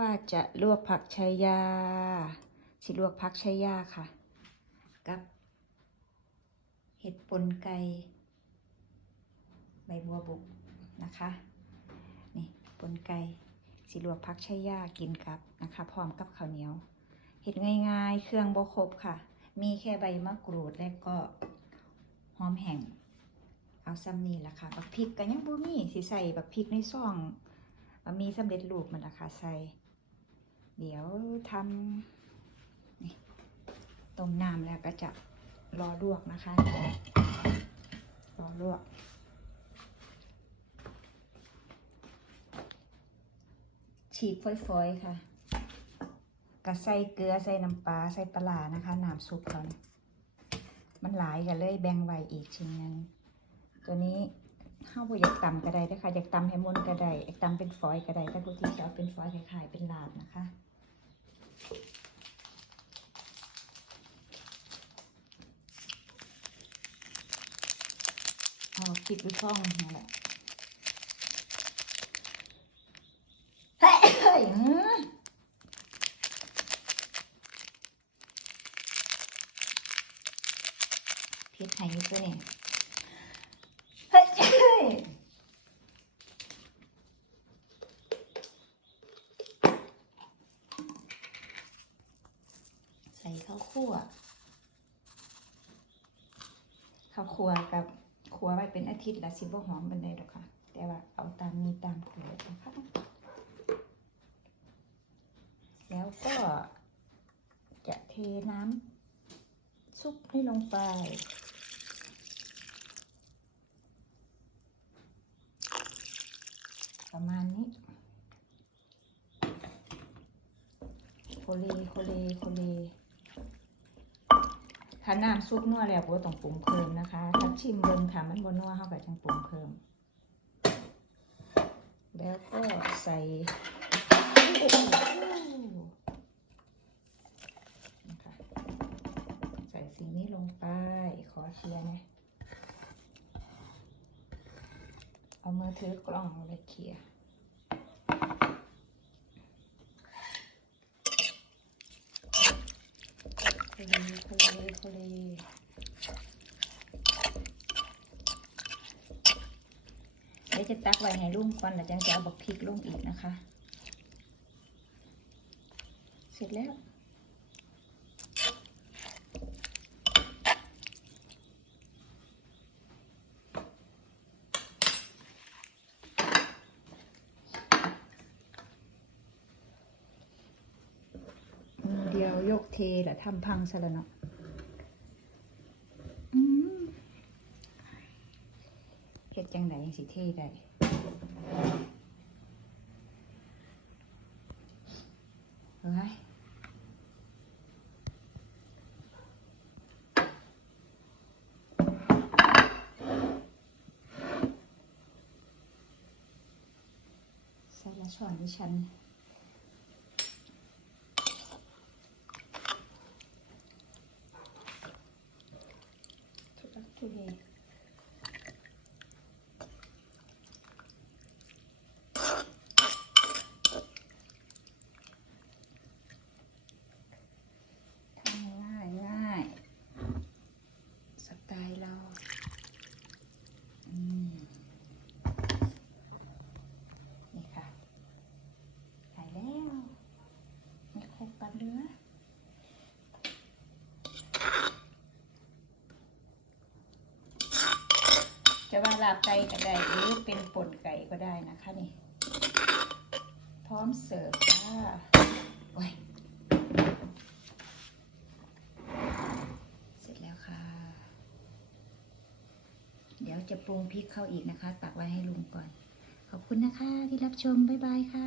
ว่าจะลวกผักชายา สิลวกผักชายาค่ะ กับ เห็ดปนไก่ใบบัวบุกนะคะ นี่ปนไก่สิลวกผักชายากินกับนะคะ พร้อมกับข้าวเหนียว เห็ดง่ายๆ เครื่องบครบค่ะ มีแค่ใบมะกรูดและก็หอมแห้งเอาซ้ำนี่แหละค่ะ บักพริกก็ยังบ่มีสิใส่บักพริกในซอง มีสำเร็จรูปมันละค่ะใส่ เดี๋ยวทำต้มน้ำแล้วก็จะรอลวกนะคะ รอลวกฉีกฝอยๆ ค่ะก็ใส่เกลือใส่น้ำปลาใส่ปลานะคะน้ำซุปเขาเนี่ยมันหลายกันเลยแบ่งไว้อีกชิ้นหนึงตัวนี้ ข้าวบอยากตำก็ได้นะคะอยากตำให้มุนก็ได้อยากตำเป็นฝอยก็ได้ถ้าผู้ที่จะเอาเป็นฝอยคล้ายๆเป็นลาบนะคะ เอาคลิปไปฟ้องนั่แหละเฮ้ยเฮ้ยหือเพชรไทยนี่ตัวนี้เฮ้ยเฮ้ยใส่ ข้าวคั่วข้าวคั่วกับคั่วไว้เป็นอาทิตย์ละสิบ่หอมบันไดดอกค่ะ แต่ว่าเอาตามมีตามเกิดนะคะ แล้วก็จะเทน้ำซุปให้ลงไปประมาณนี้ โคเล โคเล โคเล ถ้าน้ำซุปนัวแล้วก็ต้องปรุงเพิ่มนะคะถ้าชิมเบิ่งค่ะมันบ่นัวเฮาก็จังปรุงเพิ่ม แล้วก็ใส่ใส่สิ่งนี้ลงไป ขอเชียร์นะเอามือถือกล้องไปเคียร์ เลโคเลโคเลเดี๋ยวจะตักไว้ให้ลุงก่อนแล้วจังจะเอาบักพริกลุงอีกนะคะ เสร็จแล้ว มื อเดียวยกเทแหละทำพังซะแล้วเนาะเฮ็ดจังไดสิเทได้เฮ้ยใส่ละช้อนดิฉัน ทุลักทุเลทำง่ายง่ายสไตล์เราอืมนี่ค่ะใส่แล้วไม่ครบกันเนื้อ จะว่าลาบไก่ก็ได้หรือเป็นป่นไก่ก็ได้นะคะนี่ พร้อมเสิร์ฟค่ะโอ้ยเสร็จแล้วค่ะ เดี๋ยวจะปรุงพริกเข้าอีกนะคะ ตักไว้ให้ลุงก่อน ขอบคุณนะคะที่รับชม บ๊ายบายค่ะ